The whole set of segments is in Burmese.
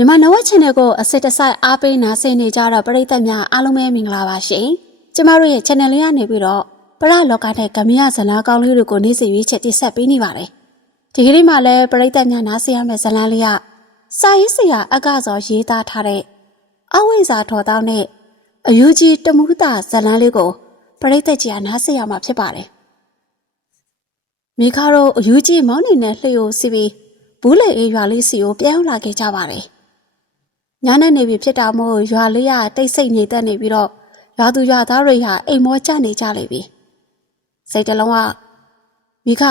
မြန်မာနဝက် channel ကိုအစစ်တစိုက်အားပေးနာဆင်နေကြတော့ပရိသတ်များအားလုံးပဲမင်္ဂလာပါရှင်။ကျမတို့ရဲ့ channel လေးကနေပြီးတော့ပရလောကတဲ့ကမ္မရဇလန်းကောင်းလေးတွေကိုနေ့စဉ်ရွေးချက်တိဆက်ပေးနေပါတယ်။ဒီကနေ့မှလည်းပရိသတ်များနားဆင်ရမယ့်ဇလန်းလေးကစာရေးဆရာအက္ခစောရေးသားထားတဲ့အဝိဇ္ဇာထော်တောင်းတဲ့အယူကြီးတမှုတာဇလန်းလေးကိုပရိသတ်ကြီးကနားဆင်ရမှာဖြစ်ပါတယ်။မိခါတို့အယူကြီးမောင်းနေနဲ့လှည့်ကိုစီးပြီးဘူးလေအေးရွာလေးစီကိုပြောင်းလာခဲ့ကြပါတယ်။ ညနေနေပြီဖြစ်တာမို့ရွာလေးကတိတ်ဆိတ်နေတတ်နေပြီးတော့ရွာသူရွာသားတွေဟာအိမ်မောကျနေကြလိမ့်ပြီ။စိတ်တလုံးကမိခ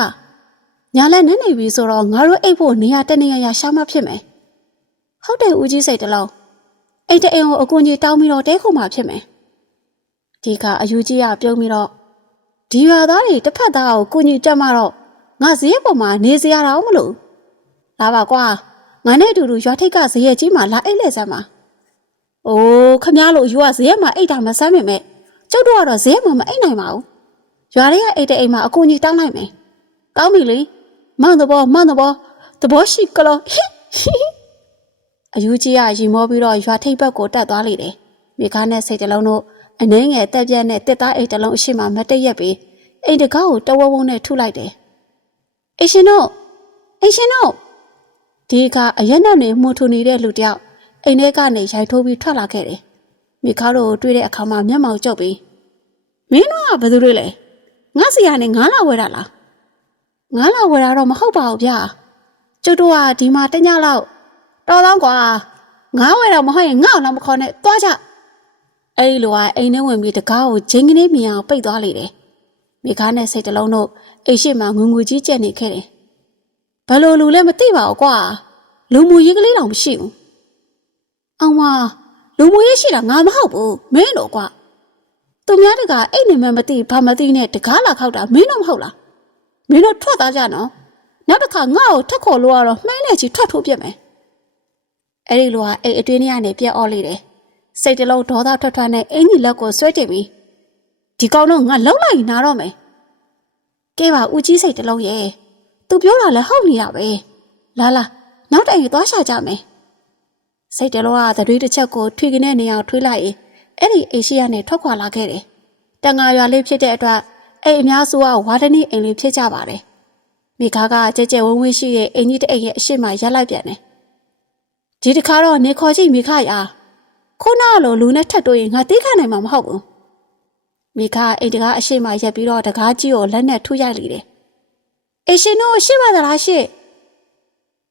ညာလည်းနန်းနေပြီဆိုတော့ငါတို့အိတ်ဖို့နေရာတနေရာရာရှာမှဖြစ်မယ်။ဟုတ်တယ်ဦးကြီးစိတ်တလုံးအိတ်တအိမ်ကိုအကူကြီးတောင်းပြီးတော့တဲခုမှဖြစ်မယ်။ဒီကအယူကြီးကပြုံးပြီးတော့ဒီရွာသားတွေတစ်ဖက်သားကိုကူညီတက်မှတော့ငါဈေးပေါ်မှာနေစရာတော့မလို့လာပါကွာ ငါနဲ့အတူတူရွာထိပ်ကဈေးရကြီးမှာလာအိတ်လဲစမ်းပါအိုးခမားလို့ရွာဈေးမှာအိတ်တာမဆမ်းမိမဲ့ကျုပ်တို့ကတော့ဈေးမှာမအိတ်နိုင်ပါဘူးရွာလေးကအိတ်တဲ့အိမ်မှာအကူကြီးတောင်းလိုက်မယ်ကောင်းပြီလေမန်တဘောမန်တဘောတဘောရှိကလောအယူကြီးကရီမောပြီးတော့ရွာထိပ်ဘက်ကိုတက်သွားလေတယ်မိကားနဲ့စိတ်တလုံးတို့အနှင်းငယ်တက်ပြက်နဲ့တစ်သားအိတ်တလုံးအရှိမမတည့်ရက်ပြီးအိမ်တကားကိုတဝဝုံနဲ့ထုလိုက်တယ်အရှင်တို့အရှင်တို့ ဒီအခါအရက်နဲ့နေမှုထူနေတဲ့လူတယောက်အိမ်ထဲကနေရိုက်ထိုးပြီးထွက်လာခဲ့တယ်။မိခါတို့ကိုတွေ့တဲ့အခါမှာမျက်မှောင်ကျုပ်ပြီးမင်းတို့ကဘယ်သူတွေလဲ။ငါစီကနေငါလာဝဲတာလား။ငါလာဝဲတာတော့မဟုတ်ပါဘူးဗျာ။ကျုပ်တို့ကဒီမှာတညလောက်တော်တော့ကွာငါဝဲတာမဟုတ်ရင်ငါ့အောင်မခေါ်နဲ့သွားကြ။အဲ့ဒီလိုကအိမ်ထဲဝင်ပြီးတကားကိုဂျင်းကနေမြင်အောင်ပိတ်သွားလေတယ်။မိခါနဲ့စိတ်တလုံးတို့အိမ်ရှိမှငုံငူကြီးကျက်နေခဲ့တယ်။ ဘယ်လိုလူလဲမသိပါဘူးကွာလူမှုရေးကလေးတောင်မရှိဘူးအောင်မလူမှုရေးရှိတာငါမဟုတ်ဘူးမင်းတို့ကွာသူများတကအဲ့နေမှမသိဘာမသိနဲ့တကားလာခောက်တာမင်းတို့မဟုတ်လားမင်းတို့ထွက်သားကြနော်နောက်တစ်ခါငါ့ကိုထက်ခေါ်လို့ရတော့မှိုင်းနဲ့ချီထွက်ထိုးပြက်မယ်အဲ့ဒီလိုကအဲ့အတွင်းထဲကနေပြက်အော်လိုက်တယ်စိတ်တလုံးဒေါသထွက်ထွက်နဲ့အင်ကြီးလက်ကိုဆွဲတင်ပြီးဒီကောင်တော့ငါလှုပ်လိုက်နာတော့မယ်ကဲပါဦးကြီးစိတ်တလုံးရဲ့ သူပြောတာလည်းဟုတ်နေတာပဲလာလာနောက်တိုင်သွားရှာကြမယ်စိတ်တလုံးကသတွေးတစ်ချက်ကိုထွေကနေနေအောင်ထွေးလိုက်ရင်အဲ့ဒီအိမ်ရှိရနဲ့ထွက်ခွာလာခဲ့တယ်တန်ငါရွာလေးဖြစ်တဲ့အတွက်အိမ်အများစုကဝါဒနီအိမ်လေးဖြစ်ကြပါတယ်မိကားကကြဲကြဲဝင်းဝင်းရှိရဲ့အိမ်ကြီးတစ်အိမ်ရဲ့အရှိမရက်လိုက်ပြန်တယ်ဒီတစ်ခါတော့နေခေါ်ကြည့်မိခရာခုနကလိုလူနဲ့ထပ်တွေ့ရင်ငါသိခနိုင်မှာမဟုတ်ဘူးမိခအိမ်တကားအရှိမရက်ပြီးတော့တကားကြီးကိုလက်နဲ့ထုရိုက်လိတယ် အရှင်တို့ရှိပါသလားရှင့်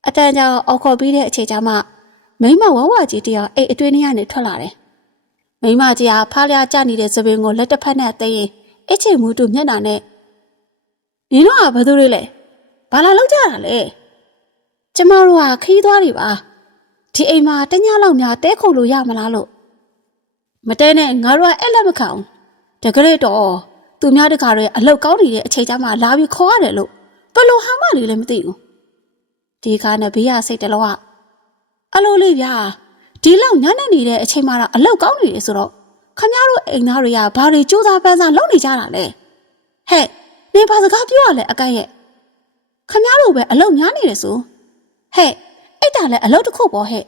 အတန်ကြောင်အော်ခေါ်ပြီးတဲ့အချိန်ကျမှမိမဝဝကြီးတယောက်အိတ်အတွင်းထဲကနေထွက်လာတယ်မိမကြီးကဖားလျားကျနေတဲ့သပင်ကိုလက်တစ်ဖက်နဲ့သိရင်အချေမူတူမျက်နှာနဲ့နင်တို့ကဘယ်သူတွေလဲဘာလာလောက်ကြတာလဲကျမတို့ကခီးသွားတွေပါဒီအိမ်မှာတညလောက်များတဲခုံလို့ရမလားလို့မတဲနဲ့ငါတို့ကအဲ့လက်မခံဘူးတကယ်တော့သူများတခါတွေအလောက်ကောင်းနေတဲ့အချိန်ကျမှလာပြီးခေါ်ရတယ်လို့ ဘလို့ဟာမလေးလည်းမသိဘူးဒီကားနဲ့ဘေးရစိတ်တလုံးကအလိုလေးဗျာဒီလောက်ညနေနေတဲ့အချိန်မှတော့အလောက်ကောင်းနေတယ်ဆိုတော့ခမရတို့အိမ်သားတွေကဘာတွေစူးစမ်းပန်းစားလုပ်နေကြတာလဲဟဲ့နေဘာစကားပြောရလဲအကန့်ရဲ့ခမရတို့ပဲအလောက်များနေတယ်ဆိုဟဲ့အဲ့တာလည်းအလောက်တစ်ခုပေါ့ဟဲ့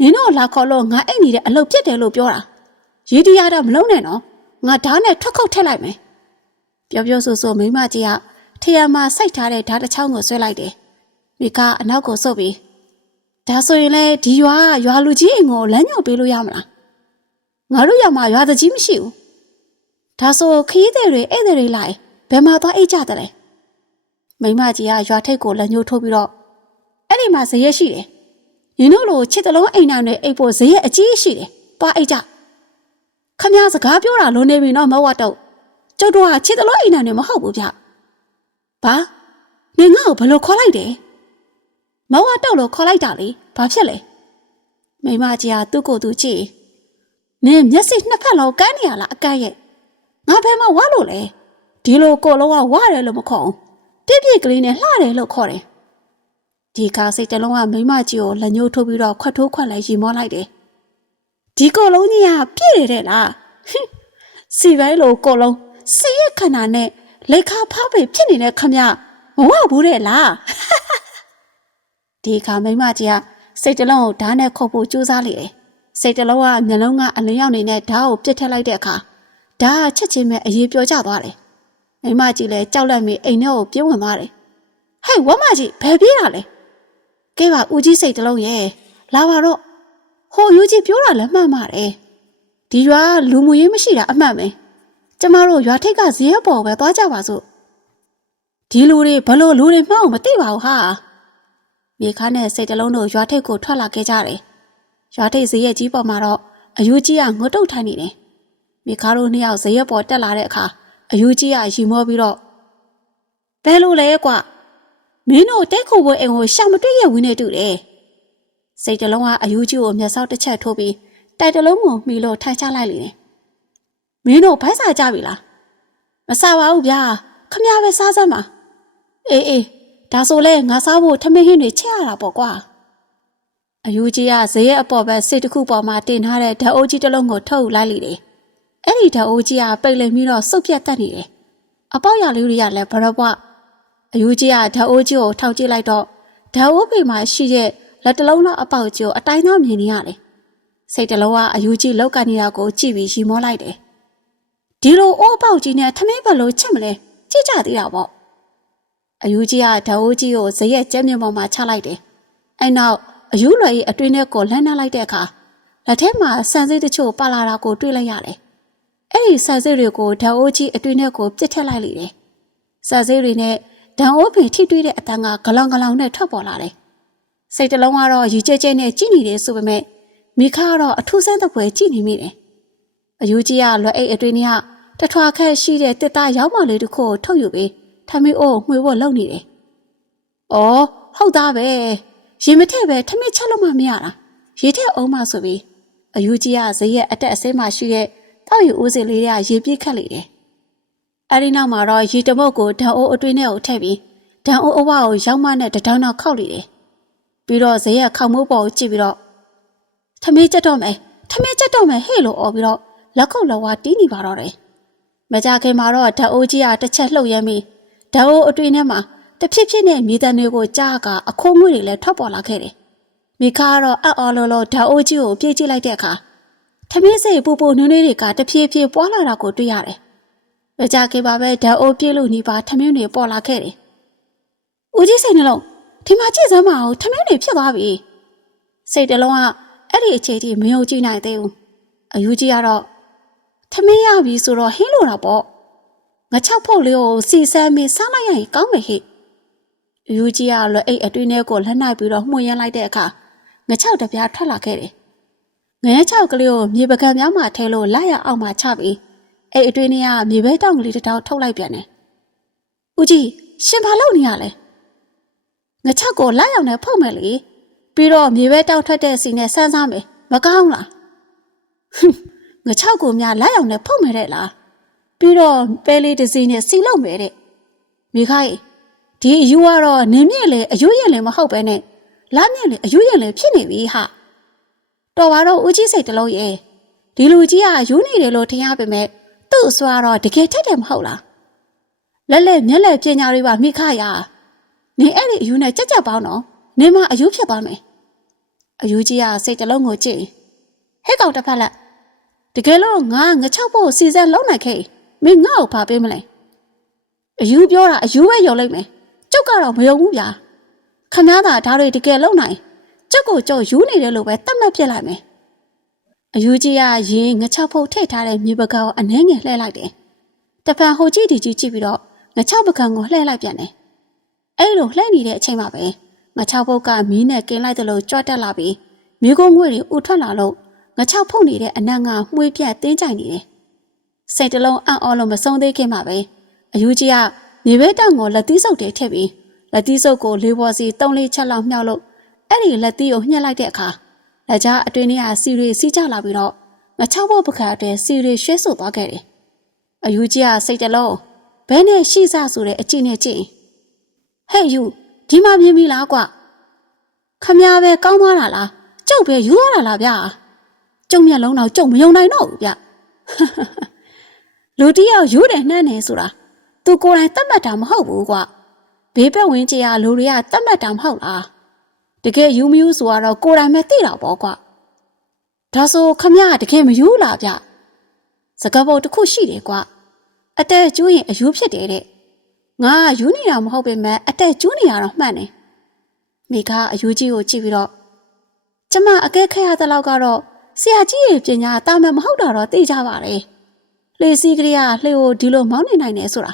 နင်တို့လာခေါ်လို့ငါအိတ်နေတဲ့အလောက်ပြစ်တယ်လို့ပြောတာရေးတီးရတော့မလုံးနဲ့နော်ငါဓာတ်နဲ့ထွက်ခုတ်ထက်လိုက်မယ်ပြောပြောဆိုဆိုမိမကြီးက ထရမှာစိုက်ထားတဲ့ဓာတ်တစ်ချောင်းကိုဆွဲလိုက်တယ်။မိကအနောက်ကိုဆုပ်ပြီးဒါဆိုရင်လေဒီရွာကရွာလူကြီးအိမ်ကိုလမ်းညွှန်ပေးလို့ရမလား။ငါတို့ရွာမှာရွာတကြီးမရှိဘူး။ဒါဆိုခရီးသည်တွေဧည့်သည်တွေလိုက်ဘယ်မှာသွားအိတ်ကြတယ်လဲ။မိမကြီးကရွာထိပ်ကိုလက်ညှိုးထိုးပြီးတော့အဲ့ဒီမှာဇရက်ရှိတယ်။ညီတို့လိုချစ်တလုံးအိမ်နိုင်တွေအိတ်ဖို့ဇရက်အကြီးရှိတယ်။သွားအိတ်ကြ။ခမစကားပြောတာလုံးနေပြီနော်မဟုတ်တော့ကျုပ်တို့ကချစ်တလုံးအိမ်နိုင်တွေမဟုတ်ဘူးဗျ။ ဘာနင်ငါ့ကိုဘယ်လိုခေါ်လိုက်တယ်မဝတောက်လို့ခေါ်လိုက်တာလေဘာဖြစ်လဲမိမကြီးကသူ့ကိုယ်သူကြည့်နင်မျက်စိနှစ်ဖက်လောက်ကန်းနေရလားအကန့်ရဲ့ငါဘယ်မှာဝါလို့လဲဒီလိုကိုလုံးကဝါတယ်လို့မခေါ်ဘူးပြည့်ပြည့်ကလေးနဲ့လှတယ်လို့ခေါ်တယ်ဒီကားစိတ်တလုံးကမိမကြီးကိုလက်ညှိုးထိုးပြီးတော့ခွတ်ထိုးခွက်လိုက်ရီမောလိုက်တယ်ဒီကိုလုံးကြီးကပြည့်တယ်တဲ့လားဟင်းစီပိုင်းလိုကိုလုံးစီရခန္ဓာနဲ့ လက်ခါဖားပေဖြစ်နေတဲ့ခမမဝဘူးတဲ့လားဒီခါမိမကြီးကစိတ်တလုံးကိုဓာတ်နဲ့ခုတ်ဖို့ကြိုးစားလေတယ်စိတ်တလုံးကမျက်လုံးကအလင်းရောက်နေတဲ့ဓာတ်ကိုပြစ်ထက်လိုက်တဲ့အခါဓာတ်ကချက်ချင်းပဲအရေးပြောကျသွားတယ်မိမကြီးလည်းကြောက်လန့်ပြီးအိမ်ထဲကိုပြေးဝင်သွားတယ်ဟဲ့ဝမ်းမကြီးဘယ်ပြေးတာလဲကဲပါဦးကြီးစိတ်တလုံးရဲ့လာပါတော့ဟိုယူကြီးပြောတာလည်းမှန်ပါတယ်ဒီရွာလူမှုရေးမရှိတာအမှန်ပဲ ကျမတို့ရွာထိပ်ကဇင်းရပေါ်ပဲသွားကြပါစို့ဒီလူတွေဘလို့လူတွေမှောက်မသိပါဘူးဟာမြေခါနဲ့စိတ်တလုံးတို့ရွာထိပ်ကိုထွက်လာခဲ့ကြတယ်ရွာထိပ်ဇင်းရဲ့ကြီးပေါ်မှာတော့အယူကြီးကငွတ်တုတ်ထိုင်နေတယ်မြေခါတို့နှစ်ယောက်ဇင်းရပေါ်တက်လာတဲ့အခါအယူကြီးကရီမောပြီးတော့ဘယ်လိုလဲကွမင်းတို့တက်ခုပွဲအိမ်ကိုရှာမတွေ့ရဝင်နေတူတယ်စိတ်တလုံးကအယူကြီးကိုမျက်စောက်တစ်ချက်ထိုးပြီးတိုက်တလုံးကိုမှီလို့ထိုင်ချလိုက်လေတယ် မင်းတို့ဘိုက်စာကြပြီလားမစားပါဘူးဗျာခမရပဲစားစမ်းပါအေးအေးဒါဆိုလဲငါစားဖို့ထမင်းဟင်းတွေချက်ရတာပေါ့ကွာအယူကြီးကဇေရဲ့အပေါ်ဘက်စိတ်တစ်ခုပေါ်မှာတင်ထားတဲ့ဓာတ်အိုးကြီးတစ်လုံးကိုထုတ်လိုက်လိတယ်အဲ့ဒီဓာတ်အိုးကြီးကပိတ်လိမ်ပြီးတော့စုပ်ပြတ်တက်နေတယ်အပေါက်ရလေးတွေကလည်းဘရဘွားအယူကြီးကဓာတ်အိုးကြီးကိုထောက်ကြည့်လိုက်တော့ဓာတ်အိုးပိမှာရှိတဲ့လက်တစ်လုံးလောက်အပေါက်ကြီးကိုအတိုင်းသားမြင်နေရတယ်စိတ်တစ်လုံးကအယူကြီးလောက်ကန်နေတာကိုကြည့်ပြီးရီမောလိုက်တယ် ဒီလိုအိုးပေါက်ကြီးနဲ့ထမင်းဘလို့ချက်မလဲကြည့်ကြသေးတာပေါ့အယူကြီးကဓာတ်အိုးကြီးကိုဇရက်ကျက်မြင့်ပေါ်မှာချလိုက်တယ်အဲ့နောက်အယူလွယ်ရဲ့အတွင်းထဲကိုလှမ်းနှလိုက်တဲ့အခါလက်ထဲမှာဆန်စိတ်တချို့ပါလာတာကိုတွေ့လိုက်ရတယ်အဲ့ဒီဆန်စိတ်တွေကိုဓာတ်အိုးကြီးအတွင်းထဲကိုပြစ်ထက်လိုက်လိမ့်တယ်ဆန်စိတ်တွေနဲ့ဓာတ်အိုးပင်ထိတွေ့တဲ့အတန်းကဂလောင်ဂလောင်နဲ့ထွက်ပေါ်လာတယ်စိတ်တလုံးကတော့ယူကျဲကျဲနဲ့ကြည်နေတယ်ဆိုပေမဲ့မိခါကတော့အထူးဆန်းတဲ့ပွဲကြည်နေမိတယ် အယူကြီးကလွယ်အိတ်အတွင်းကတထွာခက်ရှိတဲ့တစ်သားရောက်မလေးတစ်ခုကိုထုတ်ယူပြီးထမင်းအိုးမှွေဖို့လုပ်နေတယ်။အော်ဟုတ်သားပဲ။ရေမထည့်ပဲထမင်းချက်လို့မှမရတာ။ရေထည့်အောင်မှဆိုပြီးအယူကြီးကဇရက်အတက်အစင်းမှရှိတဲ့တောက်ယူဦးစင်လေးတွေကရေပြည့်ခတ်လေတယ်။အဲဒီနောက်မှာတော့ရေတမုတ်ကိုဓာတ်အိုးအတွင်းထဲကိုထည့်ပြီးဓာတ်အိုးအဝကိုရောက်မှနဲ့တဒေါင်းတော့ခောက်လေတယ်။ပြီးတော့ဇရက်ခောက်မိုးပေါ်ကိုကြည့်ပြီးတော့ထမင်းချက်တော့မယ်ထမင်းချက်တော့မယ်ဟဲ့လို့អော်ပြီးတော့ လက်ခုပ်လက်ဝါးတီးနေပါတော့တယ်။မကြခင်မှာတော့ဓာတ်အိုးကြီးကတစ်ချက်လှုပ်ရမ်းပြီးဓာတ်အိုးအတွင်းထဲမှာတဖြစ်ဖြစ်နဲ့မြေတံတွေကိုကြားကအခိုးငွေတွေလည်းထွက်ပေါ်လာခဲ့တယ်။မိခါကတော့အံ့အော်လို့လို့ဓာတ်အိုးကြီးကိုပြေးကြည့်လိုက်တဲ့အခါထမင်းစိတ်ပူပူနွေးနွေးတွေကတဖြည်းဖြည်းပွားလာတာကိုတွေ့ရတယ်။မကြခင်ပါပဲဓာတ်အိုးပြေးလို့နေပါထမင်းတွေပေါ်လာခဲ့တယ်။ဦးကြီးစိတ်နှလုံးဒီမှာကြည့်စမ်းမအောင်ထမင်းတွေဖြစ်သွားပြီ။စိတ်တလုံးကအဲ့ဒီအခြေထိမယုံကြည်နိုင်သေးဘူး။အယူကြီးကတော့ ထမင်းရပြီဆိုတော့ဟင်းလို့တာပေါ့ငါချောက်ဖို့လေးကိုစီစမ်းပြီးစားလိုက်ရရင်ကောင်းမယ်ဟိယူကြီးကလွယ်အိတ်အတွင်းထဲကိုလက်နိုင်ပြီးတော့မှုန်ရမ်းလိုက်တဲ့အခါငါချောက်တပြားထွက်လာခဲ့တယ်ငရဲချောက်ကလေးကိုမြေပကံများမှာထဲလို့လက်ရအောင်မှာချပြီးအိတ်အတွင်းထဲကမြေဘဲတောင်ကလေးတစ်ထောင်ထုတ်လိုက်ပြန်တယ်ဦးကြီးရှင်ဘာလုပ်နေရလဲငါချောက်ကိုလက်ရောင်နဲ့ဖုတ်မယ်လေပြီးတော့မြေဘဲတောင်ထွက်တဲ့စီနဲ့စမ်းစားမယ်မကောင်းလား ငါချောက်ကိုများလက်ရောင်နဲ့ဖုတ်မယ်တဲ့လားပြီးတော့ပဲလေးတစ်စီးနဲ့စီလုံးမယ်တဲ့မိခိုင်ဒီအယူကတော့နင်းမြင့်လေအယူရင်လည်းမဟုတ်ပဲနဲ့လမ်းမြင့်လေအယူရင်လည်းဖြစ်နေပြီဟာတော်ပါတော့ဦးကြီးစိတ်တလုံးရဲ့ဒီလူကြီးကယူနေတယ်လို့ထင်ရပေမဲ့သူ့အစွာတော့တကယ်ထက်တယ်မဟုတ်လားလက်လက်မျက်လက်ပညာတွေပါမိခရနင်အဲ့ဒီအယူနဲ့ကြက်ကြက်ပေါင်းတော့နင်မအယူဖြစ်သွားမယ်အယူကြီးကစိတ်တလုံးကိုကြည့်ဟဲ့ကောင်တစ်ဖက်လက် တကယ်လို့ငါငချောက်ဖို့စီစဉ်လုံးနိုင်ခဲ့မင်းငါ့ကိုဖာပေးမလဲအယူပြောတာအယူပဲယုံလိုက်မယ်ကျုပ်ကတော့မယုံဘူးဗျာခမည်းသားဒါတွေတကယ်လုံနိုင်ကျုပ်ကိုကြောက်ယူနေတယ်လို့ပဲတတ်မှတ်ပြစ်လိုက်မယ်အယူကြီးကရင်ငချောက်ဖို့ထိတ်ထားတဲ့မြေပကောအနှဲငယ်လှဲလိုက်တယ်တပံဟိုကြည့်ဒီကြည့်ကြည့်ပြီးတော့ငချောက်ပကံကိုလှဲလိုက်ပြန်တယ်အဲ့လိုလှဲနေတဲ့အချိန်မှာပဲငချောက်ပုတ်ကမီးနဲ့กินလိုက်တယ်လို့ကြွတက်လာပြီးမိကုန်းငွေတွေဥထွက်လာလို့ ငချောက်ဖုတ်နေတဲ့အနံ့ကမှွေးပြတ်တင်းကြိုင်နေတယ်စိတ်တလုံးအံ့ဩလို့မဆုံးသေးခင်မှာပဲအယူကြီးကမြေဘဲတောင်ကိုလက်သီးစုပ်တွေထည့်ပြီးလက်သီးစုပ်ကိုလေးပေါ်စီတုံးလေးချက်လောက်မြှောက်လို့အဲ့ဒီလက်သီးကိုညှက်လိုက်တဲ့အခါလက်ကြားအတွင်းထဲကစီတွေစီးကြလာပြီးတော့ငချောက်ဖို့ပခါအတွင်းစီတွေရွှဲဆိုသွားခဲ့တယ်။အယူကြီးကစိတ်တလုံးဘဲနဲ့ရှိစားဆိုတဲ့အကြည့်နဲ့ကြည့်ဟဲ့ယူဒီမှာမြင်ပြီလားကွခမည်းပဲကောင်းသွားတာလားကျုပ်ပဲယူရတာလားဗျာ ကျုံမျက်လုံးတော့ကျုံမယုံနိုင်တော့ဘူးဗျလူတယောက်ယူတယ်နှမ်းနေဆိုတာသူကိုယ်တိုင်တတ်မှတ်တာမဟုတ်ဘူးကွဘေးပတ်ဝန်းကျင်ကလူတွေကတတ်မှတ်တာမဟုတ်လားတကယ်ယူမယူဆိုတော့ကိုယ်တိုင်ပဲသိတာပေါ့ကွာဒါဆိုခမရတကယ်မယူလားဗျစကားပုံတစ်ခုရှိတယ်ကွာအတက်ကျူးရင်အယူဖြစ်တယ်တဲ့ငါကယူနေတာမဟုတ်ပေမဲ့အတက်ကျူးနေရတော့မှန်တယ်မိကအယူကြီးကိုကြည့်ပြီးတော့ကျမအကဲခက်ရတဲ့လောက်ကတော့ ဆရာကြီးရဲ့ပညာတာမန်မဟုတ်တာတော့သိကြပါလေလှေစီးကလေးကလှေကိုဒီလိုမောင်းနေနိုင်တယ်ဆိုတာ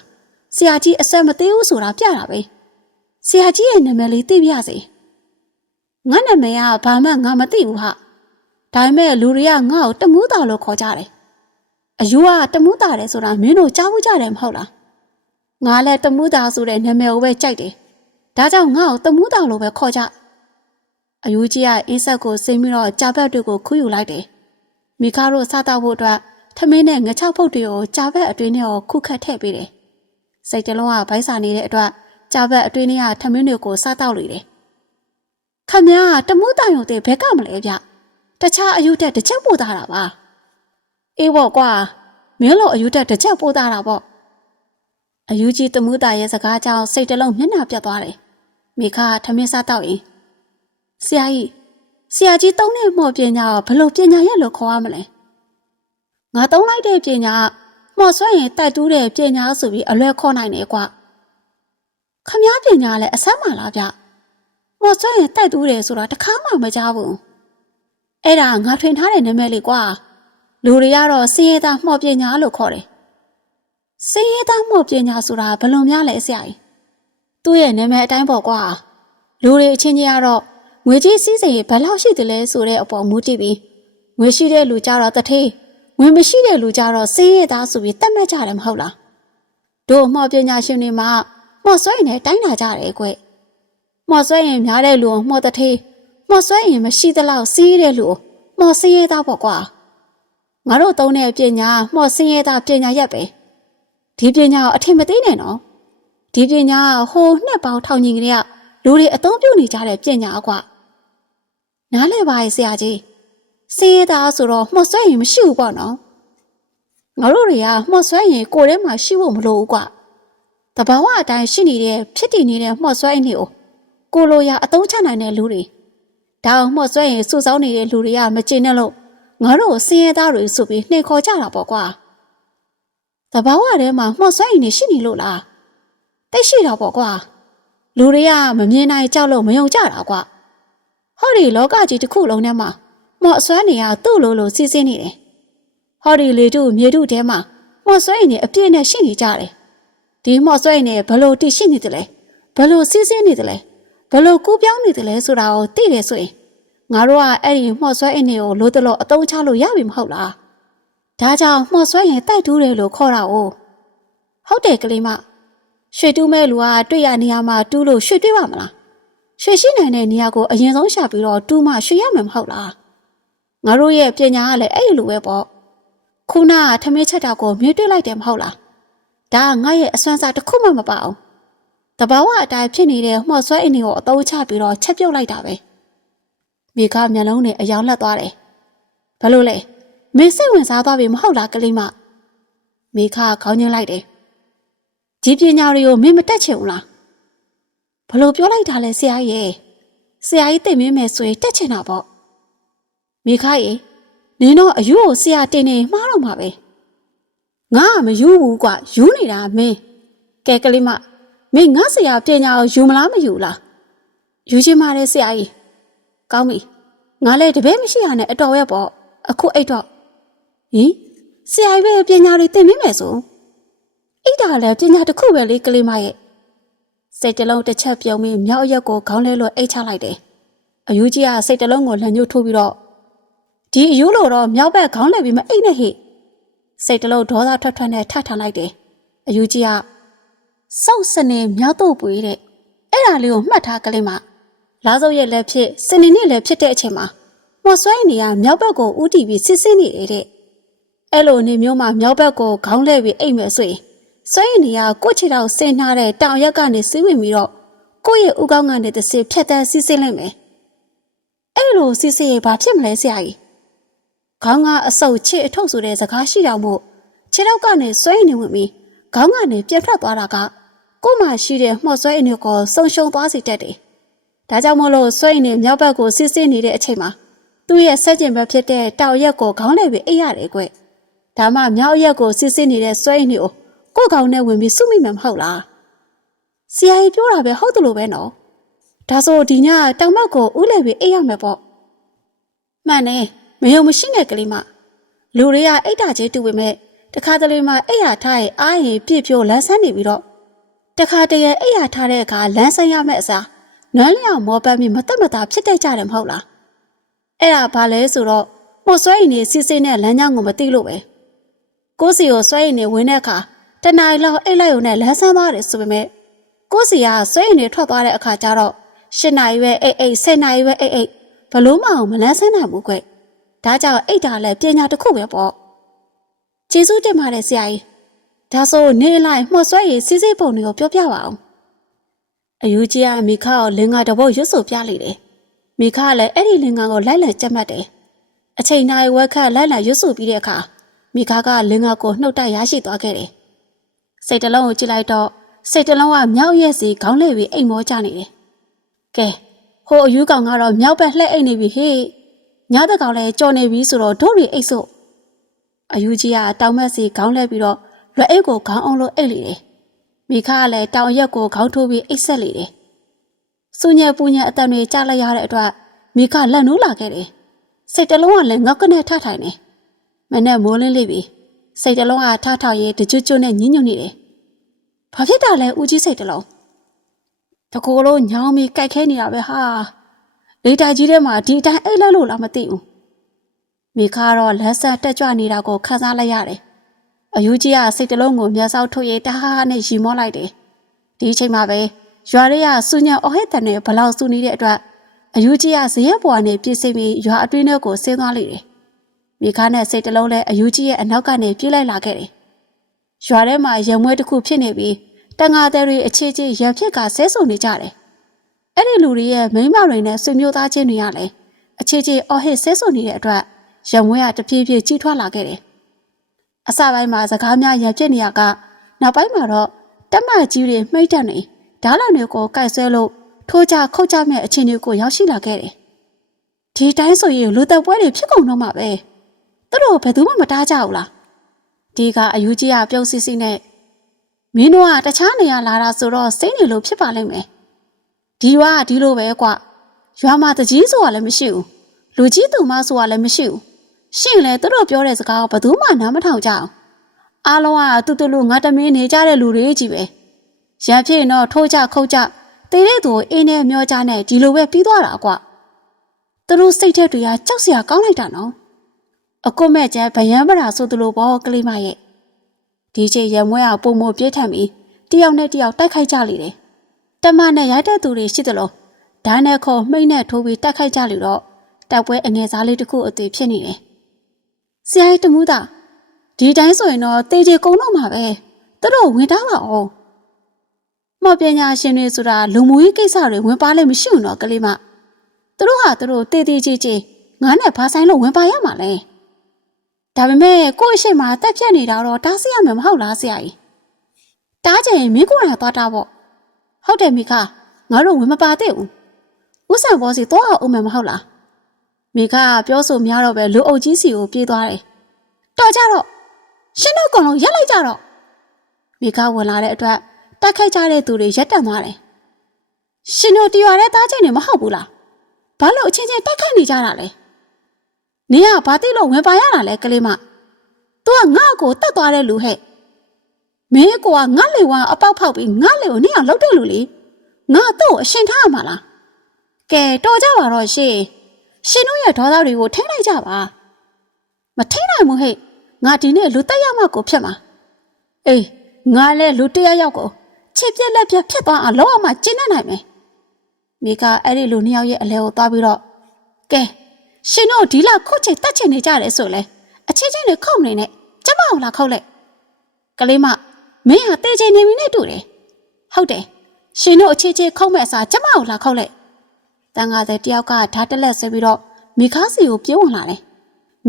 ဆရာကြီးအဆက်မသေးဘူးဆိုတာပြတာပဲဆရာကြီးရဲ့နာမည်လေးသိပြစေငါနာမည်ကဘာမှငါမသိဘူးဟာဒါပေမဲ့လူတွေကငါ့ကိုတမူးတာလို့ခေါ်ကြတယ်အယူကတမူးတာတယ်ဆိုတာမင်းတို့ကြားဘူးကြတယ်မဟုတ်လားငါလည်းတမူးတာဆိုတဲ့နာမည်ကိုပဲကြိုက်တယ်ဒါကြောင့်ငါ့ကိုတမူးတာလို့ပဲခေါ်ကြ အယူကြီးကအင်းဆက်ကိုစိမ့်ပြီးတော့ကြာဘက်တွေကိုခူးယူလိုက်တယ်မိခါတို့စားတော့ဖို့အတွက်ထမင်းနဲ့ငချောက်ဖုတ်တွေကိုကြာဘက်အတွင်းထဲကိုခုခတ်ထည့်ပေးတယ်စိတ်တလုံးကဗိုက်စာနေတဲ့အတွက်ကြာဘက်အတွင်းထဲကထမင်းတွေကိုစားတော့လေတယ်ခမရတမူးတိုင်ရုံတဲ့ဘက်ကမလဲဗျတခြားအယူတက်တစ်ချက်ပို့သားတာပါအေးပေါ့ကွာမင်းတို့အယူတက်တစ်ချက်ပို့သားတာပေါ့အယူကြီးတမူးတာရဲ့စကားကြောင့်စိတ်တလုံးမျက်နှာပြတ်သွားတယ်မိခါထမင်းစားတော့ရင် ဆရာကြီးဆရာကြီးတုံးတဲ့မော်ပညာကိုဘယ်လိုပညာရက်လို့ခေါ်ရမလဲငါတုံးလိုက်တဲ့ပညာမော်ဆွဲရင်တိုက်တူးတဲ့ပညာဆိုပြီးအလွဲခေါ်နိုင်တယ်ကွာခမားပညာလည်းအဆမ်းမှလားဗျမော်ဆွဲရင်တိုက်တူးတယ်ဆိုတာတခါမှမကြားဘူးအဲ့ဒါငါထွင်ထားတဲ့နာမည်လေးကွာလူတွေကတော့စင်ရသားမော်ပညာလို့ခေါ်တယ်စင်ရသားမော်ပညာဆိုတာဘယ်လိုများလဲဆရာကြီးသူ့ရဲ့နာမည်အတိုင်းပေါ့ကွာလူတွေအချင်းချင်းကတော့ ငွေကြီးစည်းစိမ်ဘယ်လောက်ရှိသလဲဆိုတဲ့အပေါ်မူတည်ပြီးငွေရှိတဲ့လူကြတော့တထေးငွေမရှိတဲ့လူကြတော့စင်းရသားဆိုပြီးတတ်မှတ်ကြတယ်မဟုတ်လားတို့မော်ပညာရှင်တွေမှာမော်ဆွဲရင်လည်းတိုင်းလာကြတယ်ကွမော်ဆွဲရင်များတဲ့လူကိုမော်တထေးမော်ဆွဲရင်မရှိသလောက်စီးတဲ့လူကိုမော်စင်းရသားပေါ့ကွာငါတို့သုံးတဲ့ပညာမော်စင်းရသားပညာရက်ပဲဒီပညာကိုအထင်မသေးနဲ့နော်ဒီပညာကဟိုနှစ်ပေါင်းထောင်ကြီးကလေးကလူတွေအသုံးပြုနေကြတဲ့ပညာကွာ နားလဲပါရဲ့ဆရာကြီးစင်းရသားဆိုတော့မှော့ဆွဲရင်မရှိဘူးပေါ့နော်ငါတို့တွေကမှော့ဆွဲရင်ကိုယ်ထဲမှာရှိဖို့မလိုဘူးကွာတဘာဝအတိုင်းရှိနေတဲ့ဖြစ်တည်နေတဲ့မှော့ဆွဲရင်တွေကိုကိုလိုရာအသုံးချနိုင်တဲ့လူတွေဒါအောင်မှော့ဆွဲရင်စုဆောင်းနေတဲ့လူတွေကမကျင်နဲ့လို့ငါတို့စင်းရသားတွေဆိုပြီးနှိမ်ခေါ်ကြတာပေါ့ကွာတဘာဝထဲမှာမှော့ဆွဲရင်နေရှိနေလို့လားတိတ်ရှိတာပေါ့ကွာလူတွေကမမြင်နိုင်ကြောက်လို့မယုံကြတာကွာ ဟောဒီလောကကြီးတစ်ခုလုံးထဲမှာမော့ဆွဲနေရသူ့လိုလိုစီးစင်းနေတယ်ဟောဒီလေတို့မြေတို့ထဲမှာမော့ဆွဲနေအပြည့်နဲ့ရှိနေကြတယ်ဒီမော့ဆွဲနေဘလို့တိရှိနေတယ်လဲဘလို့စီးစင်းနေတယ်လဲဘလို့ကူးပြောင်းနေတယ်လဲဆိုတာကိုသိတယ်ဆိုရင်ငါတို့ကအဲ့ဒီမော့ဆွဲအင်းတွေကိုလိုတလို့အတုံးချလို့ရပြီမဟုတ်လားဒါကြောင့်မော့ဆွဲရင်တိုက်တူးတယ်လို့ခေါ်တာ哦ဟုတ်တယ်ကလေးမရွှေတူးမဲ့လူကတွေ့ရနေရာမှာတူးလို့ရွှေတွေ့ပါမလား ရွှေရှိနိုင်တဲ့နေရာကိုအရင်ဆုံးရှာပြီးတော့တူးမှရွှေရမယ်မဟုတ်လားငါတို့ရဲ့ပညာကလည်းအဲ့လိုပဲပေါ့ခုနကထမင်းချက်တာကိုမြွေးတွေ့လိုက်တယ်မဟုတ်လားဒါကငါရဲ့အစွမ်းစားတစ်ခုမှမပါအောင်တဘာဝအတိုင်းဖြစ်နေတဲ့မှော့ဆွဲအင်းတွေကိုအသုံးချပြီးတော့ချက်ပြုတ်လိုက်တာပဲမိကမျက်လုံးနဲ့အယောင်လက်သွားတယ်ဘလို့လဲမေစိတ်ဝင်စားသွားပြီမဟုတ်လားကလေးမမိခခေါင်းညှင်းလိုက်တယ်ဒီပညာတွေကိုမင်းမတက်ချင်ဘူးလားဘ လို့ပြောလိုက်တာလဲဆရာကြီးရဲ့ဆရာကြီးသိမင်းမယ်ဆိုရင်တက်ချင်တာပေါ့မိခရေနင်တော့အယူကိုဆရာတင်နေမှားတော့မှာပဲငါကမယူဘူးကွာယူနေတာမင်းကဲကလေးမမင်းငါဆရာပညာကိုယူမလားမယူလားယူချင်ပါတယ်ဆရာကြီးကောင်းပြီငါလည်းတပည့်မရှိရနဲ့အတော်ရဲ့ပေါ့အခုအိတ်တော့ဟင်ဆရာကြီးပဲပညာတွေသင်မိမယ်ဆိုအိတ်တာလည်းပညာတစ်ခုပဲလေကလေးမရဲ့ စိတ်တလုံးတစ်ချက်ပြုံးပြီးမြောက်ရက်ကိုခေါင်းလဲလို့အိတ်ချလိုက်တယ်အယူကြီးကစိတ်တလုံးကိုလှန်ညှို့ထိုးပြီးတော့ဒီအယူလို့တော့မြောက်ဘက်ခေါင်းလဲပြီးမအိတ်နဲ့ဟိစိတ်တလုံးဒေါသထွက်ထွက်နဲ့ထထလိုက်တယ်အယူကြီးကစောက်စနေမြောက်တော့ပွေတဲ့အဲ့ဒါလေးကိုမှတ်ထားကလေးမလာစုပ်ရဲ့လက်ဖြစ်စနေနေ့လည်းဖြစ်တဲ့အချိန်မှာမော်ဆွဲနေရမြောက်ဘက်ကိုဥတီပြီးစစ်စစ်နေတယ်တဲ့အဲ့လိုနေမျိုးမှာမြောက်ဘက်ကိုခေါင်းလဲပြီးအိတ်မယ်ဆိုရင် ဆွဲနေရကိုချီတော့ဆင်းထားတဲ့တောင်ရက်ကနေစီးဝင်ပြီးတော့ကိုယ့်ရဲ့ဥကောင်းကနေတစ်စစ်ဖြတ်တန်းစီးစင်းလိုက်မယ်အဲ့လိုစီးစင်းရဘာဖြစ်မလဲဆရာကြီးခေါင်းကအဆုပ်ချစ်အထုပ်ဆိုတဲ့စကားရှိတော်မို့ခြေထောက်ကနေဆွဲနေဝင်ပြီးခေါင်းကနေပြတ်ထွက်သွားတာကကို့မှာရှိတဲ့မှော့ဆွဲအင်းကိုဆုံရှုံသွားစေတတ်တယ်ဒါကြောင့်မို့လို့စွိတ်နေမြောက်ဘက်ကိုစစ်စစ်နေတဲ့အချိန်မှာသူ့ရဲ့ဆက်ကျင်ဘက်ဖြစ်တဲ့တောက်ရက်ကိုခေါင်းလဲပြီးအိပ်ရတယ်ကွ။ဒါမှမြောက်ရက်ကိုစစ်စစ်နေတဲ့စွိတ်နေကို ကိုယ့်ကောင်နဲ့ဝင်ပြီးစုမိမှမဟုတ်လား။ဆရာကြီးပြောတာပဲဟုတ်တယ်လို့ပဲနော်။ဒါဆိုဒီညတောင်ဘက်ကိုဥလဲပြီးအိပ်ရမယ်ပေါ့။မှန်တယ်မယုံမရှိနဲ့ကလေးမလူတွေကအိတ်တာချင်းတူပေမဲ့တခါတလေမှအိယာထားရဲ့အားရင်ပြည့်ပြိုလန်းဆန်းနေပြီးတော့တခါတရံအိယာထားတဲ့အခါလန်းဆန်းရမယ့်အစားနွမ်းလျောင်မောပတ်ပြီးမတက်မတာဖြစ်တတ်ကြတယ်မဟုတ်လားအဲ့ဒါဘာလဲဆိုတော့ဟိုဆွဲရင်နေစစ်စစ်နဲ့လမ်းကြောင်းကိုမသိလို့ပဲကိုစီကိုဆွဲရင်နေဝင်တဲ့အခါ တနင်္လာလောက်အိတ်လိုက်ုံနဲ့လန်းဆန်းသွားတယ်ဆိုပေမဲ့ကိုစီကဆွဲရင်နေထွက်သွားတဲ့အခါကျတော့၈နာရီပဲအိတ်အိတ်၁၀နာရီပဲအိတ်အိတ်ဘလို့မအောင်မလန်းဆန်းနိုင်ဘူးကွဒါကြောင့်အိတ်တာလည်းပညာတစ်ခုပဲပေါ့ကျေးဇူးတင်ပါတယ်ဆရာကြီးဒါဆိုနေလိုက်မှှော်ဆွဲရည်စီးစိပုံတွေကိုပြောပြပါအောင်အယူကြီးကမိခါကိုလင်္ကာတပုတ်ရွတ်ဆိုပြလိုက်တယ်မိခါကလည်းအဲ့ဒီလင်္ကာကိုလိုက်လံကြက်မှတ်တယ်အချိန်နိုင်ဝက်ခတ်လိုက်လံရွတ်ဆိုပြီးတဲ့အခါမိခါကလင်္ကာကိုနှုတ်တိုက်ရရှိသွားခဲ့တယ် စိတ်တလုံးကိုကြည့်လိုက်တော့စိတ်တလုံးကမြောက်ရက်စီခေါင်းလဲပြီးအိမ်မောကြနေတယ်ကဲဟိုအယူကောင်ကတော့မြောက်ဘက်လှည့်အိတ်နေပြီဟေ့ညတဲ့ကောင်လည်းကြော်နေပြီဆိုတော့တို့တွေအိတ်စို့အယူကြီးကတောင်မက်စီခေါင်းလဲပြီးတော့လွယ်အိတ်ကိုခေါင်းအောင်လို့အိတ်လေတယ်မိခါကလည်းတောင်ရက်ကိုခေါင်းထိုးပြီးအိတ်ဆက်လေတယ်စူညက်ပူညက်အတန်တွေကြားလိုက်ရတဲ့အတွက်မိခလက်နိုးလာခဲ့တယ်စိတ်တလုံးကလည်းငေါက်ကနေထထိုင်နေမနဲ့မိုးလင်းလေးပြီ စိတ်တလုံးကထထောက်ရေးတကြွကြွနဲ့ညှဉ်းညွတ်နေတယ်ဘာဖြစ်တာလဲဦးကြီးစိတ်တလုံးတကူလုံးညောင်းပြီးကြိုက်ခဲနေတာပဲဟာလေတာကြီးထဲမှာဒီအတိုင်းအိတ်လိုက်လို့လားမသိဘူးမိခါတော့လက်ဆက်တက်ကြွနေတာကိုခန်းစားလိုက်ရတယ်အယူကြီးကစိတ်တလုံးကိုမျက်စောက်ထုတ်ရေးတဟားနဲ့ရီမောလိုက်တယ်ဒီအချိန်မှာပဲရွာတွေကစူညံအဟစ်တန်နဲ့ဘလောက်စူနေတဲ့အတွက်အယူကြီးကဇရက်ပွားနဲ့ပြည့်စိမ့်ပြီးရွာအတွင်းထဲကိုဆင်းသွားလိုက်တယ် မိခါနဲ့စိတ်တလုံးလည်းအယူကြီးရဲ့အနောက်ကနေပြေးလိုက်လာခဲ့တယ်ရွာထဲမှာရံမွဲတစ်ခုဖြစ်နေပြီးတန်ငါတဲ့တွေအခြေချင်းရံဖြစ်ကဆဲဆုံနေကြတယ်အဲ့ဒီလူတွေရဲ့မိန်းမတွေနဲ့ဆွေမျိုးသားချင်းတွေကလည်းအခြေချင်းအော်ဟစ်ဆဲဆုံနေတဲ့အတွက်ရံမွဲကတဖြည်းဖြည်းကြီးထွားလာခဲ့တယ်အစပိုင်းမှာစကားများရံဖြစ်နေရကနောက်ပိုင်းမှာတော့တက်မကြီးတွေမှိတ်တက်နေဓာတ်လန်တွေကိုကိုက်ဆွဲလို့ထိုးကြခုတ်ကြမဲ့အခြေအနေကိုရောက်ရှိလာခဲ့တယ်။ဒီတိုင်းဆိုရင်လူသက်ပွဲတွေဖြစ်ကုန်တော့မှာပဲ။ သူတို့ဘယ်သူမှမတားကြဘူးလား။ဒီကအယူကြီးကပြုံးစစ်စစ်နဲ့မင်းတို့ကတခြားနေရာလာတာဆိုတော့စိတ်နေလို့ဖြစ်ပါလိမ့်မယ်။ဒီရွာကဒီလိုပဲကွ။ရွာမှာတကြီးဆိုတာလည်းမရှိဘူး။လူကြီးသူမဆိုတာလည်းမရှိဘူး။ရှင့်လေသူတို့ပြောတဲ့စကားကိုဘယ်သူမှနားမထောင်ကြအောင်။အားလုံးကတူတူလူငါတမင်းနေကြတဲ့လူတွေကြီးပဲ။ရံဖြစ်ရင်တော့ထိုးကြခုတ်ကြတေတဲ့သူအင်းနဲ့မျောကြနဲ့ဒီလိုပဲပြီးသွားတာကွာ။သူတို့စိတ်ထက်တွေကကြောက်စရာကောင်းလိုက်တာနော်။ အကွတ်မဲ့ကျဲဗယံပရာဆိုသူလိုဘောကလေးမရဲ့ဒီချိန်ရံမွဲအောင်ပုံမပြေးထန်ပြီးတယောက်နဲ့တယောက်တိုက်ခိုက်ကြလေတယ်။တမနဲ့ရိုက်တဲ့သူတွေရှိသလိုဓာတ်နဲ့ခေါ်မှိတ်နဲ့ထိုးပြီးတိုက်ခိုက်ကြလို့တော့တိုက်ပွဲအငယ်စားလေးတစ်ခုအသေးဖြစ်နေတယ်။ဆရာကြီးတမှုသားဒီတိုင်းဆိုရင်တော့တေချေကုံတော့မှာပဲသူတို့ဝင်ထားပါအောင်မော်ပညာရှင်တွေဆိုတာလူမှုရေးကိစ္စတွေဝင်ပါလိမ့်မရှိဘူးနော်ကလေးမသူတို့ဟာသူတို့တေးသေးကြီးကြီးငါနဲ့ဘာဆိုင်လို့ဝင်ပါရမှာလဲ ဒါပေမဲ့ကိုယ့်အရှိမတက်ဖြတ်နေတာတော့တားစီရမယ်မဟုတ်လားဆရာကြီးတားချင်မင်းကိုယ်ကသွားတာပေါ့ဟုတ်တယ်မိခငါတို့ဝင်မပါသေးဘူးဥဆန်ဘောစီသွားအောင်မယ်မဟုတ်လားမိခပြောဆိုများတော့ပဲလူအုပ်ကြီးစီကိုပြေးသွားတယ်တော်ကြတော့ရှင်တို့ကောင်လုံးရက်လိုက်ကြတော့မိခဝင်လာတဲ့အတွက်တက်ခိုက်ကြတဲ့သူတွေရက်တန်သွားတယ်ရှင်တို့တရွာတဲ့သားချင်းတွေမဟုတ်ဘူးလားဘာလို့အချင်းချင်းတက်ခတ်နေကြတာလဲ နင်ကဘာသိလို့ဝင်ပါရတာလဲကလေးမသူကငါ့ကိုတတ်သွားတဲ့လူဟဲ့မင်းကောကငါ့လေဝါအပေါက်ဖောက်ပြီးငါ့လေကိုနင်အောင်လှုပ်တဲ့လူလေငါတော့အရှင်ထားရမှာလားကဲတော်ကြပါတော့ရှင်ရှင်တို့ရဲ့ဒေါသတွေကိုထိလိုက်ကြပါမထိနိုင်ဘူးဟဲ့ငါဒီနေ့လူတက်ရမှကိုဖြစ်မှာအေးငါလည်းလူတရယောက်ကိုချစ်ပြက်လက်ပြက်ဖြစ်သွားအောင်လောက်အောင်မှကျင်းနေနိုင်မယ်မိကအဲ့ဒီလူနှစ်ယောက်ရဲ့အလဲကိုသွားပြီးတော့ကဲ ရှင်တို့ဒီလောက်ခုတ်ချင်တက်ချင်နေကြတယ်ဆိုလဲအချင်းချင်းတွေခုတ်နေနဲ့ကျမအောင်လာခုတ်လိုက်ကလေးမမင်းဟာတေးချင်နေပြီနဲ့တူတယ်ဟုတ်တယ်ရှင်တို့အချင်းချင်းခုတ်မဲ့အစားကျမအောင်လာခုတ်လိုက်တန်ငါတဲ့တယောက်ကဓာတ်တက်လက်ဆွဲပြီးတော့မိခါစီကိုပြေးဝင်လာတယ်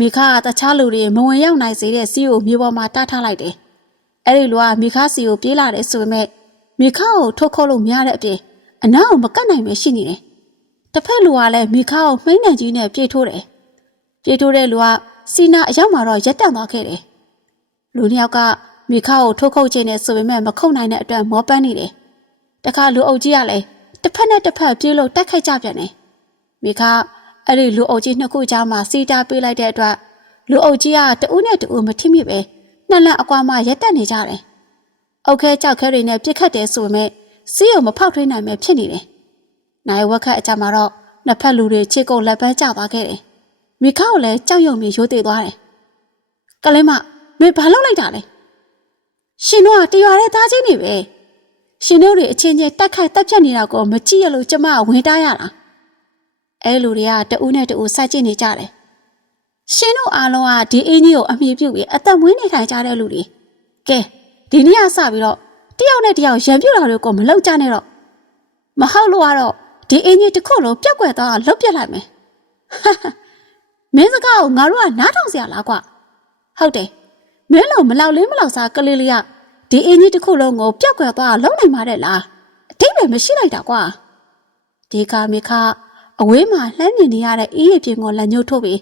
မိခါကတခြားလူတွေမဝင်ရောက်နိုင်စေတဲ့စီးကိုမြေပေါ်မှာတားထားလိုက်တယ်အဲ့ဒီလူကမိခါစီကိုပြေးလာတယ်ဆိုပေမဲ့မိခါကိုထုတ်ခေါ်လို့မရတဲ့အပြင်အနားကိုမကတ်နိုင်ပဲရှိနေတယ် တစ်ဖက်လူကလည်းမိခါကိုမှိန်းနှံကြီးနဲ့ပြေးထိုးတယ်ပြေးထိုးတဲ့လူကစီနာအရောက်မှာတော့ရက်တက်သွားခဲ့တယ်လူနှစ်ယောက်ကမိခါကိုထိုးခုတ်ခြင်းနဲ့ဆိုပေမဲ့မခုတ်နိုင်တဲ့အတွက်မောပန်းနေတယ်တခါလူအုပ်ကြီးကလည်းတစ်ဖက်နဲ့တစ်ဖက်ပြေးလို့တိုက်ခိုက်ကြပြန်တယ်မိခါအဲ့ဒီလူအုပ်ကြီးနှစ်ခုကြားမှာစီတာပေးလိုက်တဲ့အတွက်လူအုပ်ကြီးကတဦးနဲ့တဦးမထိမိပဲနှစ်လန့်အကွာမှရက်တက်နေကြတယ်အုတ်ခဲကြောက်ခဲတွေနဲ့ပြစ်ခတ်တယ်ဆိုပေမဲ့စီးရုံမဖောက်ထွင်းနိုင်ပဲဖြစ်နေတယ် နိုင်ဝက်ခတ်အကြမှာတော့နှစ်ဖက်လူတွေချစ်ကုတ်လက်ပန်းကျသွားခဲ့တယ်မိခါကိုလည်းကြောက်ရွံ့ပြီးရိုးသေးသွားတယ်ကလေးမမင်းဘာလုပ်လိုက်တာလဲရှင်တို့ကတရွာတဲ့သားချင်းတွေပဲရှင်တို့တွေအချင်းချင်းတက်ခိုက်တက်ဖြတ်နေတာကိုမကြည့်ရလို့ကျမကဝင်တားရတာအဲလူတွေကတဦးနဲ့တဦးစိုက်ကြည့်နေကြတယ်ရှင်တို့အားလုံးကဒီအင်းကြီးကိုအမိပြုတ်ပြီးအသက်မွေးနေထိုင်ကြတဲ့လူတွေကဲဒီနေ့ကစပြီးတော့တယောက်နဲ့တယောက်ရံပြူတာတွေကိုမလောက်ကြနဲ့တော့မဟုတ်လို့ကတော့ ဒီအင်းကြီးတစ်ခုလုံးပြက်ကွက်သွားလှုပ်ပြက်လိုက်မယ်မင်းစကားကိုငါတို့ကနားထောင်စရာလားကွာဟုတ်တယ်မင်းလိုမလောက်လင်းမလောက်စားကလေးလေးကဒီအင်းကြီးတစ်ခုလုံးကိုပြက်ကွက်သွားလှုပ်နိုင်ပါတဲ့လားအတိတ်ပဲမရှိလိုက်တာကွာဒီကမိခအဝေးမှာလှမ်းမြင်နေရတဲ့အေးရပြင်းကိုလက်ညှိုးထိုးပြီး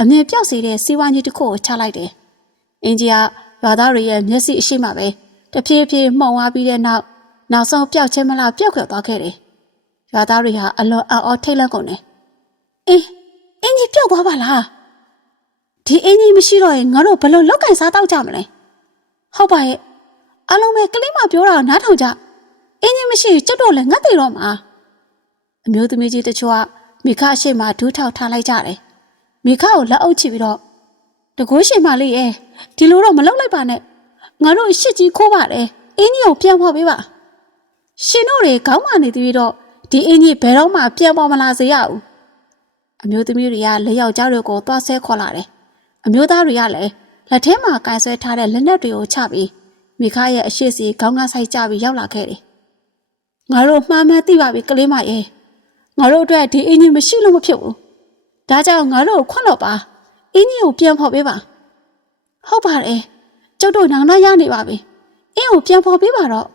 အမြင်ပြောက်စေတဲ့စီးဝါးကြီးတစ်ခုကိုချလိုက်တယ်အင်းကြီးကရွာသားတွေရဲ့မျက်စိအရှိမပဲတဖြည်းဖြည်းမှုံသွားပြီးတဲ့နောက်နောက်ဆုံးပျောက်ချင်းမလားပျောက်ခွက်သွားခဲ့တယ် ရွာသားတွေဟာအလွန်အော်အော်ထိတ်လန့်ကုန်တယ်အေးအင်းကြီးပျောက်သွားပါလားဒီအင်းကြီးမရှိတော့ရင်ငါတို့ဘယ်လိုလောက်ကင်စားတောက်ကြမလဲဟုတ်ပါရဲ့အလုံးမဲ့ကလေးမပြောတာကိုနားထောင်ကြအင်းကြီးမရှိရင်ကျွတ်တော့လည်းငတ်သေးတော့မှာအမျိုးသမီးကြီးတချို့ကမိခအရှိမဒူးထောက်ထားလိုက်ကြတယ်မိခကိုလက်အုပ်ချပြီးတော့တကိုးရှင်မလေးရဲ့ဒီလိုတော့မလုပ်လိုက်ပါနဲ့ငါတို့ရှစ်ကြီးခိုးပါတယ်အင်းကြီးကိုပြန်ဖို့ပေးပါရှင်တို့တွေခေါင်းမာနေသေးတော့ ဒီအင်းကြီးဘယ်တော့မှပြန်ပေါ်မလာစေရဘူးအမျိုးသမီးတွေကလက်ယောက်ျားတွေကိုသွားဆဲခေါ်လာတယ်အမျိုးသားတွေကလည်းလက်ထဲမှာကင်ဆဲထားတဲ့လက်နက်တွေကိုချပြီးမိခရဲ့အရှိစီခေါင်းကဆိုင်ကြပြီးရောက်လာခဲ့တယ်ငါတို့မှားမှန်းသိပါပြီကလေးမရဲ့ငါတို့အတွက်ဒီအင်းကြီးမရှိလို့မဖြစ်ဘူးဒါကြောင့်ငါတို့ခွန့်လို့ပါအင်းကြီးကိုပြန်ဖို့ပေးပါဟုတ်ပါတယ်ကျုပ်တို့နောင်တော့ရနေပါပြီအင်းကိုပြန်ဖို့ပေးပါတော့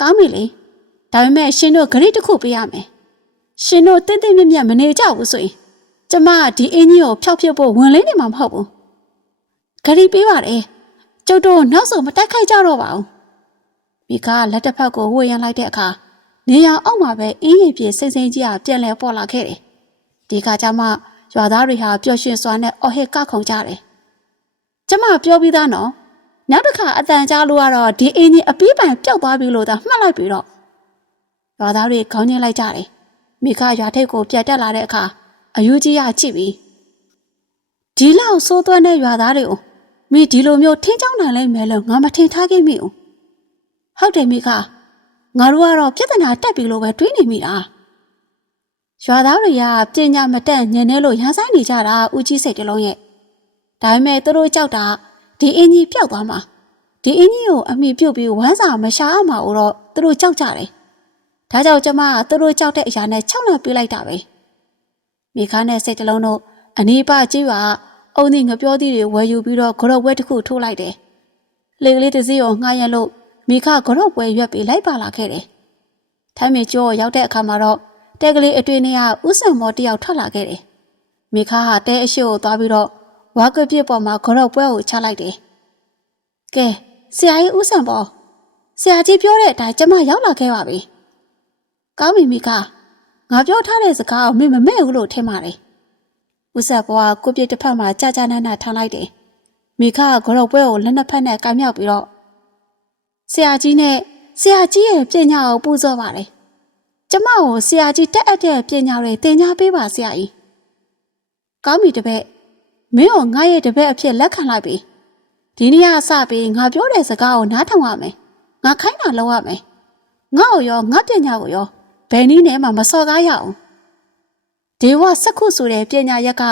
ကောင်းပြီလေ ဒါပေမဲ့ရှင်တို့ဂရိတစ်ခုပေးရမယ်ရှင်တို့တင့်တင့်မြက်မြက်မနေကြဘူးဆိုရင်ကျမကဒီအင်းကြီးကိုဖျောက်ပြဖို့ဝင်လင်းနေမှာမဟုတ်ဘူးဂရိပေးပါတယ်ကျုပ်တို့နောက်ဆုံးမတိုက်ခိုက်ကြတော့ပါဘူးမိကလက်တစ်ဖက်ကိုဝှေ့ရန်လိုက်တဲ့အခါနေရအောက်မှာပဲအင်းရည်ပြေစိမ့်စိမ့်ကြီးကပြန်လဲပေါ်လာခဲ့တယ်ဒီခါကျမှရွာသားတွေဟာပျော်ရွှင်စွာနဲ့အော်ဟစ်ကခုန်ကြတယ်ကျမပြောပြီးသားနော်နောက်တစ်ခါအတန်ကြားလို့ကတော့ဒီအင်းကြီးအပီးပန်ပျောက်သွားပြီလို့သာမှတ်လိုက်ပြီးတော့ ရွာသားတွေခေါင်းညှိလိုက်ကြတယ်မိခရွာထိပ်ကိုပြတ်တက်လာတဲ့အခါအယူကြီးရကြည့်ပြီးဒီလောက်စိုးသွမ်းတဲ့ရွာသားတွေကိုမိဒီလိုမျိုးထင်းချောင်းနိုင်လိုက်မယ်လို့ငါမထင်ထားခဲ့မိဘူးဟုတ်တယ်မိခငါတို့ကတော့ပြဿနာတက်ပြီလို့ပဲတွေးနေမိတာရွာသားတွေကပညာမတက်ညင်နေလို့ရန်ဆိုင်နေကြတာဦးကြီးစိတ်တလုံးရဲ့ဒါပေမဲ့သူတို့ကြောက်တာဒီအင်းကြီးပျောက်သွားမှာဒီအင်းကြီးကိုအမိပြုတ်ပြီးဝမ်းစာမရှားမှာတော့သူတို့ကြောက်ကြတယ် ဒါကြောင့်ကျမကသူတို့ကြောက်တဲ့အရာနဲ့ခြောက်နှံပေးလိုက်တာပဲမိခါနဲ့စိတ်တလုံးတို့အနီးပကြီးကအုံဒီငပြောသီးတွေဝယ်ယူပြီးတော့ဂရော့ဝဲတစ်ခုထိုးလိုက်တယ်လေကလေးတစ်စီးကိုငှားရလို့မိခဂရော့ပွဲရွက်ပြီးလိုက်ပါလာခဲ့တယ်ထိုင်းမီကျော်ရောက်တဲ့အခါမှာတော့တဲကလေးအတွေ့နဲ့ကဥဆန်မော်တယောက်ထွက်လာခဲ့တယ်မိခဟာတဲအရှိကိုသွားပြီးတော့ဝါကပြစ်ပေါ်မှာဂရော့ပွဲကိုချလိုက်တယ်ကဲဆရာကြီးဥဆန်ပေါ်ဆရာကြီးပြောတဲ့အတိုင်းကျမရောက်လာခဲ့ပါပြီ ကောင်းပြီမိခငါပြောထားတဲ့စကားကိုမင်းမမဲ့ဘူးလို့ထင်ပါတယ်ဥဆက်ဘွားကိုပြစ်တစ်ဖက်မှာကြာကြာနာနာထားလိုက်တယ်မိခကဂရော့ပွဲကိုလက်နှစ်ဖက်နဲ့ကင်မြောက်ပြီးတော့ဆရာကြီးနဲ့ဆရာကြီးရဲ့ပညာကိုပူဇော်ပါတယ်ကျမကိုဆရာကြီးတက်အပ်တဲ့ပညာတွေသင်ကြားပေးပါဆရာကြီးကောင်းပြီတပည့်မင်းကိုငါရဲ့တပည့်အဖြစ်လက်ခံလိုက်ပြီဒီနေ့ကစပြီးငါပြောတဲ့စကားကိုနားထောင်ရမယ်ငါခိုင်းတာလုပ်ရမယ်ငါ့ကိုရောငါပညာကိုရော ဘယ်နည်းနဲ့မှမစော်ကားရအောင်ဒေဝစက္ခုဆိုတဲ့ပညာရက်က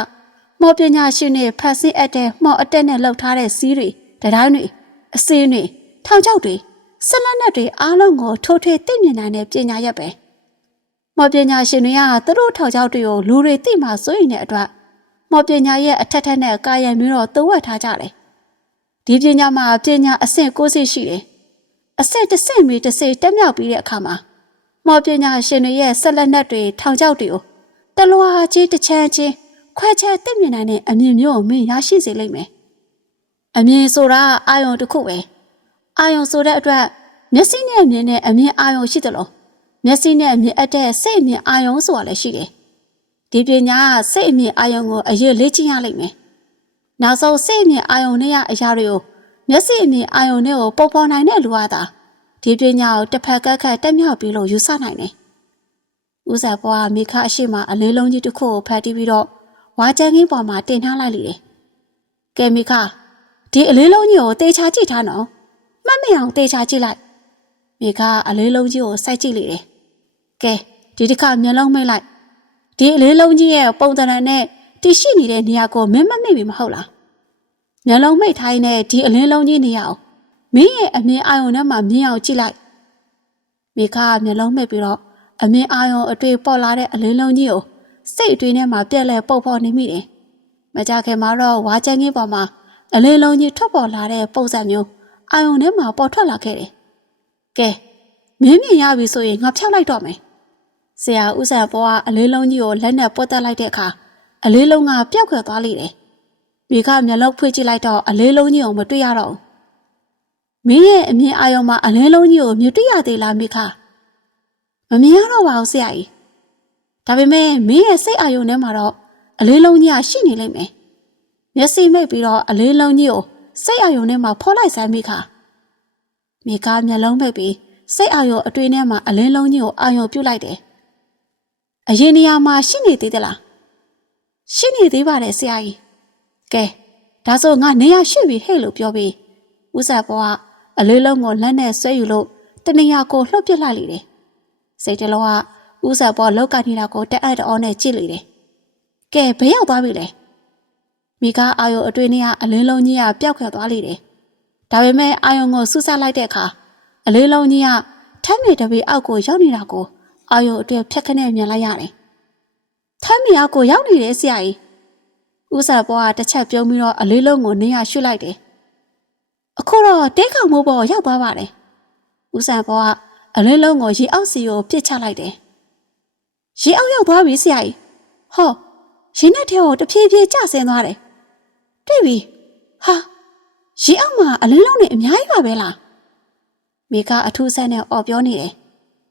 မော်ပညာရှင်တွေဖတ်ဆင်းအပ်တဲ့မော်အတက်နဲ့လှုပ်ထားတဲ့စီးတွေတတိုင်းတွေအစင်းတွေထောင်ချောက်တွေဆက်လက်နဲ့တွေအားလုံးကိုထိုးထွေသိမြင်နိုင်တဲ့ပညာရက်ပဲမော်ပညာရှင်တွေကသူတို့ထောင်ချောက်တွေကိုလူတွေသိမှစိုးရိမ်တဲ့အတွက်မော်ပညာရဲ့အထက်ထက်နဲ့ကာယံမျိုးတော့သုံးဝက်ထားကြတယ်ဒီပညာမှာပညာအဆင့်၉ဆင့်ရှိတယ်အဆင့်တစ်ဆင့်မီတစ်ဆင့်တက်မြောက်ပြီးတဲ့အခါမှာ မော်ပညာရှင်တွေရဲ့ဆက်လက်နက်တွေထောင်ချောက်တွေကိုတလွာကြီးတစ်ချမ်းချင်းခွဲချဲသိမြင်နိုင်တဲ့အမြင်မျိုးကိုမင်းရရှိစေလိမ့်မယ်။အမြင်ဆိုတာအာယုံတစ်ခုပဲ။အာယုံဆိုတဲ့အတွက်မျက်စိနဲ့အမြင်နဲ့အမြင်အာယုံရှိတယ်လို့မျက်စိနဲ့အမြင်အပ်တဲ့စိတ်အမြင်အာယုံဆိုတာလည်းရှိတယ်။ဒီပညာကစိတ်အမြင်အာယုံကိုအရေးလေ့ကျင့်ရလိမ့်မယ်။နောက်ဆုံးစိတ်အမြင်အာယုံနဲ့ရအရာတွေကိုမျက်စိအမြင်အာယုံနဲ့ကိုပုံဖော်နိုင်တဲ့လူဟာသာ ဒီပညာကိုတစ်ဖက်ကခတ်တက်မြောက်ပြီးလို့ယူဆနိုင်တယ်။ဦးစားဘွားမိခအရှိမအလေးလုံးကြီးတစ်ခုကိုဖတ်တီးပြီးတော့ဝါချန်ကင်းပေါ်မှာတင်ထားလိုက်လေတယ်။ကဲမိခဒီအလေးလုံးကြီးကိုတေချာကြည့်ထားနော်။မှတ်မိအောင်တေချာကြည့်လိုက်။မိခအလေးလုံးကြီးကိုစိုက်ကြည့်လေတယ်။ကဲဒီတစ်ခါမျက်လုံးမိတ်လိုက်။ဒီအလေးလုံးကြီးရဲ့ပုံသဏ္ဍာန်နဲ့တည်ရှိနေတဲ့နေရာကိုမင်းမမိတ်ပြီမဟုတ်လား။မျက်လုံးမိတ်ထိုင်းတဲ့ဒီအလင်းလုံးကြီးနေရာကို မင်းရဲ့အမြင်အာရုံထဲမှာမြင်အောင်ကြည့်လိုက်မိခါကမျက်လုံးမိတ်ပြီးတော့အမြင်အာရုံအတွေ့ပေါ်လာတဲ့အလင်းလုံးကြီးကိုစိတ်အတွင်းထဲမှာပြက်လဲပုတ်ဖော်နေမိတယ်မကြခင်မှာတော့ဝါချန်ကြီးပေါ်မှာအလင်းလုံးကြီးထွက်ပေါ်လာတဲ့ပုံစံမျိုးအာရုံထဲမှာပေါ်ထွက်လာခဲ့တယ်ကဲမင်းမြင်ရပြီဆိုရင်ငါဖြောက်လိုက်တော့မယ်ဆရာဦးဆန်ပေါ်ကအလေးလုံးကြီးကိုလက်နဲ့ပုတ်တက်လိုက်တဲ့အခါအလေးလုံးကပျောက်ခွဲသွားလိမ့်တယ်မိခမျက်လုံးဖွင့်ကြည့်လိုက်တော့အလေးလုံးကြီးကိုမတွေ့ရတော့ဘူး မင်းရဲ့အမြင်အာရုံမှာအလေးလုံးကြီးကိုမြင်တွေ့ရသေးလားမိခမမြင်ရတော့ပါဘူးဆရာကြီးဒါပေမဲ့မင်းရဲ့စိတ်အာရုံထဲမှာတော့အလေးလုံးကြီးကရှိနေလိမ့်မယ်မျက်စိမိတ်ပြီးတော့အလေးလုံးကြီးကိုစိတ်အာရုံထဲမှာဖော်လိုက်စမ်းမိခမိခမျက်လုံးမိတ်ပြီးစိတ်အာရုံအတွင်းထဲမှာအလေးလုံးကြီးကိုအာရုံပြုတ်လိုက်တယ်အရင်နေရာမှာရှိနေသေးသလားရှိနေသေးပါတယ်ဆရာကြီးကဲဒါဆိုငါနေရာရှိပြီဟဲ့လို့ပြောပြီးဦးစာဘောက အလေးလုံးကိုလက်နဲ့ဆွဲယူလို့တနေရာကိုလှုပ်ပစ်လိုက်လေတယ်စိတ်တလုံးကဦးစာဘောလောက်ကနေနေတာကိုတက်အပ်တော်နဲ့ကြည့်လေတယ်ကဲဘယ်ရောက်သွားပြီလဲမိကားအာယုံအတွင်းထဲကအလေးလုံးကြီးကပျောက်ခွဲသွားလေတယ်ဒါပေမဲ့အာယုံကိုဆူဆလိုက်တဲ့အခါအလေးလုံးကြီးကထမ်းမြေတပေအောက်ကိုရောက်နေတာကိုအာယုံအတွင်းဖြတ်ခနဲ့မြင်လိုက်ရတယ်ထမ်းမြေအောက်ကိုရောက်နေတယ်ဆရာကြီးဦးစာဘောကတစ်ချက်ပြုံးပြီးတော့အလေးလုံးကိုနေရရွှေ့လိုက်တယ် အခုတော့တဲခေါင်မိုးပေါ်ရောက်သွားပါတယ်ဦးစာဘောကအလေးလုံးကိုရေအောက်စီကိုပြစ်ချလိုက်တယ်ရေအောက်ရောက်သွားပြီဆရာကြီးဟောရေနဲ့ထဲကိုတဖြည်းဖြည်းကျဆင်းသွားတယ်တွေ့ပြီဟာရေအောက်မှာအလင်းလုံးတွေအများကြီးပါပဲလားမိကအထူးဆန်းနဲ့អော်ပြောနေတယ်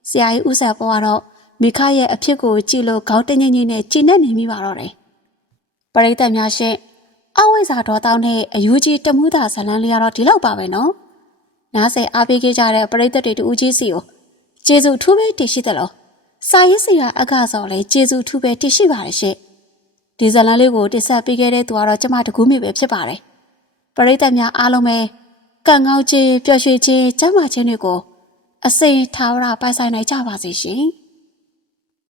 ဆရာကြီးဦးစာဘောကတော့မိခရဲ့အဖြစ်ကိုကြည့်လို့ခေါင်းတငင်ငင်နဲ့ကြည်နဲ့နေမိပါတော့တယ်ပရိသတ်များရှင် အဝိဇ္ဇာတော်တောင်းတဲ့အယူကြီးတမှုသာဇလန်းလေးကတော့ဒီလောက်ပါပဲနော်နားဆယ်အားပေးခဲ့ကြတဲ့ပရိသတ်တွေတူဦးကြီးစီကိုကျေးဇူးထူးပဲတည်ရှိသလားစာရေးဆရာအကစော်လည်းကျေးဇူးထူးပဲတည်ရှိပါတယ်ရှင်ဒီဇလန်းလေးကိုတင်ဆက်ပေးခဲ့တဲ့သူကတော့ကျမတကူးမိပဲဖြစ်ပါတယ်ပရိသတ်များအားလုံးပဲကံကောင်းခြင်းပျော်ရွှင်ခြင်းကျမ်းမာခြင်းတွေကိုအစိမ်ထာဝရပိုင်ဆိုင်နိုင်ကြပါစေရှင်